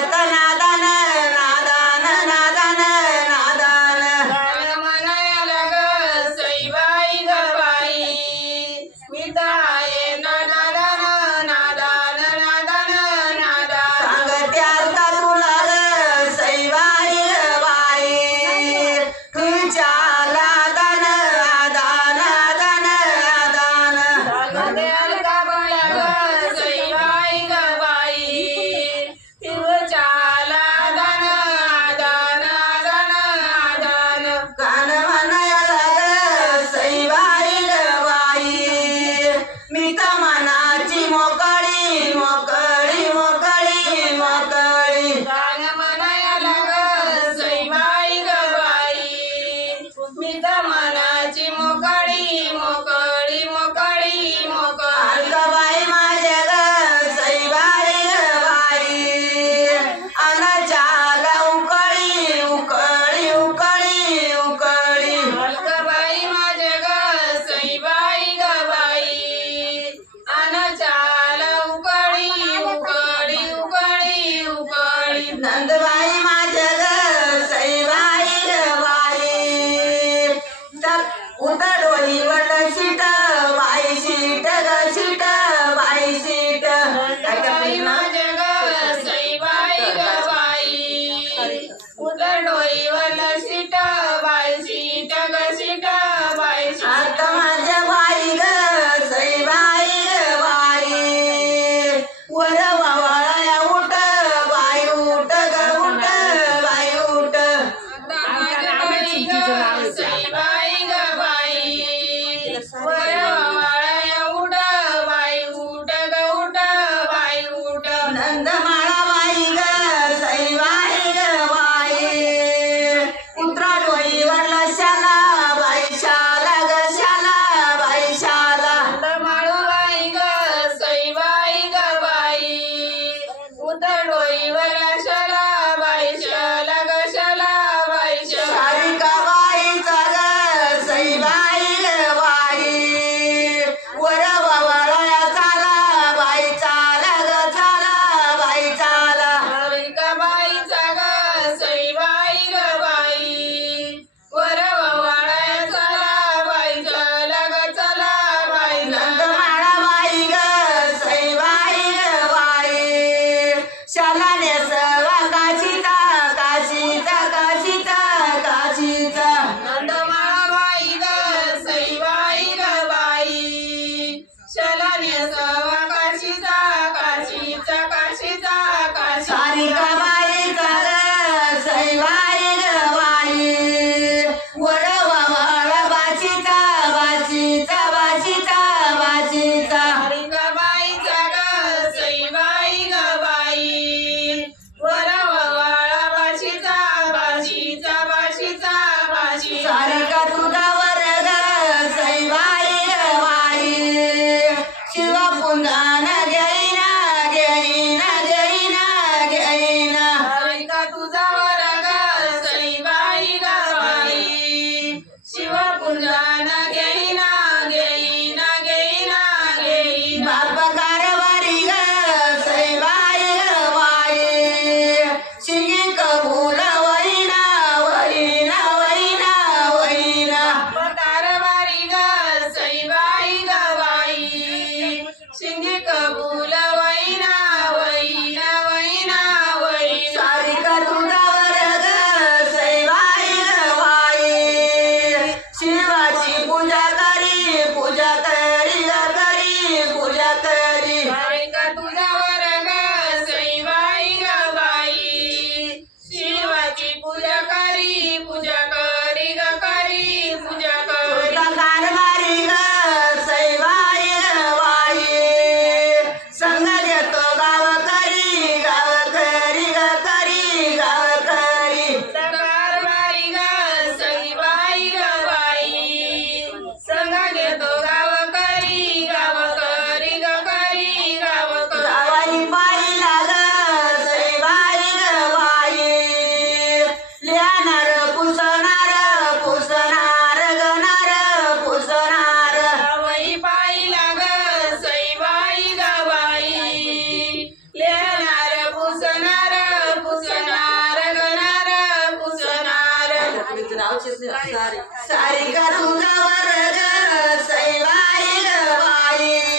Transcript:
करत नादान नादान नादान नादान गाणं म्हणायला ग सईबाई ग बाई मी तर आहे नादान नादान नादान नादान सांगत्यात का तुला ग सईबाई ग बाई तुझ्या लादान आदान आदान आदान सांगत्याल का मला ग सईबाई ग बाई तुझ्या लादान आदान आदान आदान गाणं म्हणायला ग सईबाई ग बाई मी तर मनाची मोकळी मोकळी मोकळी मोकळी गाणं म्हणायला ग सईबाई ग बाई मी तर मनाची मोकळी मोकळी मोकळी मोकळी अग बाई माझ्या ग सईबाई ग बाई अनाचाल उकळी उकळी उकळी उकळी बाई माझे ग सईबाई ग बाई अन चाल उकळी उकळी उकळी उकळी नंदबाई माझ्या ग सईबाई ग बाई उतर डोईवर शीट बाई शीट ग शीट बाई शीट बाई माझे ग सईबाई ग बाई उतर डोईवर सीट बाई सीट ग सीट बाई सीट आता माझ्या बाई ग सईबाई ग बाई वर वावळ्या उठ बाई उठ ग उठ बाई उठ सईबाई ग बाई वरवाळ्या उठ बाई उठ ग उठ बाई उठ नंदमाळा बाई ग सईबाई ग बाई उतरा डोईवर शाला बाई शाला ग शाला बाई शाला माळूबाई ग सईबाई ग बाई उतर डोईवर शाला बाई शाला ग शाला बाई शाला सारिका बाईचा ग सईबाई ग बाई वर वावळ्या चाला बाई चाला ग चाला बाई चाला बाईचा ग सईबाई ग बाई वरवाळ्या चला बाई चला ग चला बाई नंदमाळा बाई ग सईबाई ग बाई शाला नेसवा काशीचा काशीचा काशीचा काशीचा नंदमाळा बाई ग सईबाई ग बाई शलाने सवा काशीचा काशीचा काशीचा काशी सारिका बाईचा ग सईबाई ग बाई वर वावळा बाशीचा बाशीचा बाशीचा बाशीचा बाईचा ग सईबाई ग बाई वरवाळा बाशीचा बाशीचा बाशीचा बाशी सारिका तुझा वर ग सईबाई ग बाई शिवा पुंगान घेईना घेईना घेईना घेईना सारिका तुझा वर्ग सैबाई ग बाई